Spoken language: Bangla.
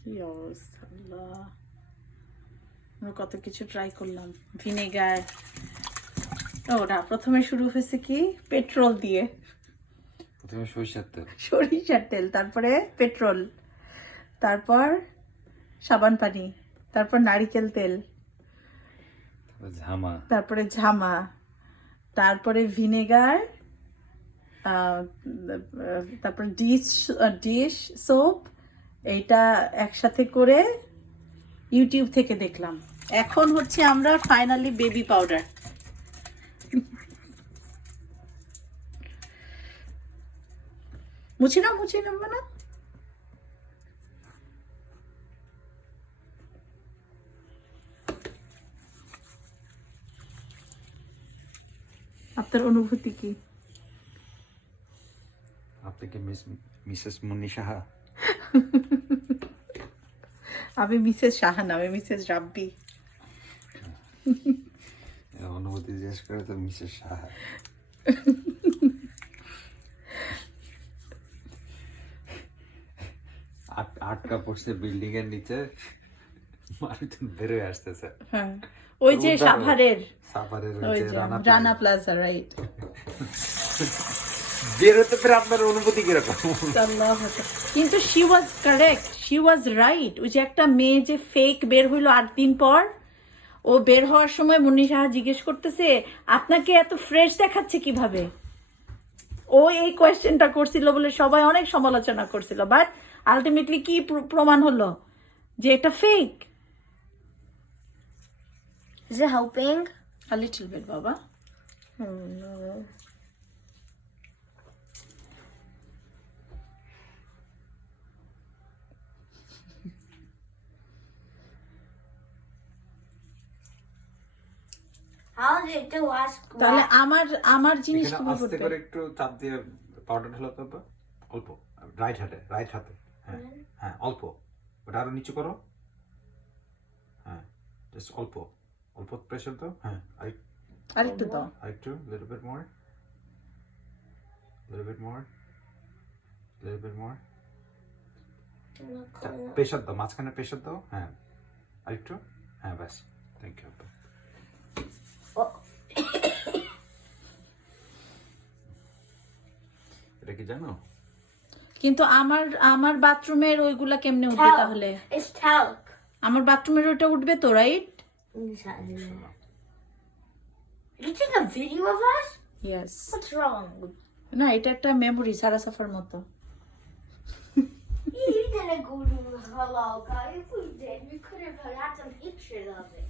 কি অবস্থা, আল্লাহ। আমরা কত কিছু ট্রাই করলাম। ভিনেগার, ওটা প্রথমে শুরু হয়েছে কি পেট্রোল দিয়ে, প্রথমে সরিষার তেল, তারপরে পেট্রোল, তারপর সাবান পানি, তারপর নারিকেল তেল, তারপরে ঝামা, তারপরে ভিনেগার, তারপর ডিশ সোপ। এইটা একসাথে করে ইউটিউব থেকে দেখলাম। এখন হচ্ছে আমরা ফাইনালি বেবি পাউডার। মুছে নামবো না। আপনার অনুভূতি কি? আপনি কি মিসেস মুন্নি সাহা? আমি মিসেস সাহা না, আমি মিসেস রাব্বি। অনুভূতি জিজ্ঞেস করে তো মিসেস সাহা। আটকা পড়ছে বিল্ডিং এর নিচে, মানুষজন বেরোয় আসতেছে। হ্যাঁ, ওই যে সাভারের ওই যে রানা প্লাজা, রাইট। বেরোতে পেরে আপনার অনুভূতি কিরকম? কিন্তু she was correct, she was right. ওই যে একটা মেয়ে যে ফেক বের হইলো 8 দিন পর, ও বের হওয়ার সময় মুন্নি সাহা জিজ্ঞেস করতেছে আপনাকে এত ফ্রেশ দেখাচ্ছে কিভাবে। ও এই কোয়েশ্চেনটা করছিল বলে সবাই অনেক সমালোচনা করছিল, বাট আলটিমেটলি কি প্রমাণ হলো যে এটা fake. Is it helping? A little bit, Baba. Oh no. How is it to wash? তাহলে আমার জিনিস এখানে কি আস্তে করতে? করে একটু চাপ দিয়ে পাউডার ঢালাতে হবে অল্প, রাইট হাতে। হ্যাঁ হ্যাঁ, অল্প। ওটা আরো নিচু করো। হ্যাঁ, জাস্ট অল্প অল্প প্রেসার দাও। হ্যাঁ, আরেকটু দাও। আরেকটু, little bit more, little bit more, little bit more. Pressure দাও, মাঝখানে প্রেসার দাও। হ্যাঁ, আরেকটু। হ্যাঁ, ব্যাস, থ্যাংক ইউ। এটা কি জানো? কিন্তু আমার বাথরুমের ওইগুলা কেমনে উঠবে তাহলে? It's talc. আমার বাথরুমের ওইটা উঠবে তো, right? You take a video of us? Yes. What's wrong? না, এটা একটা মেমোরি, সারা সাফার মতো। You didn't go to Halal guy. If we did, we could have had some pictures of it.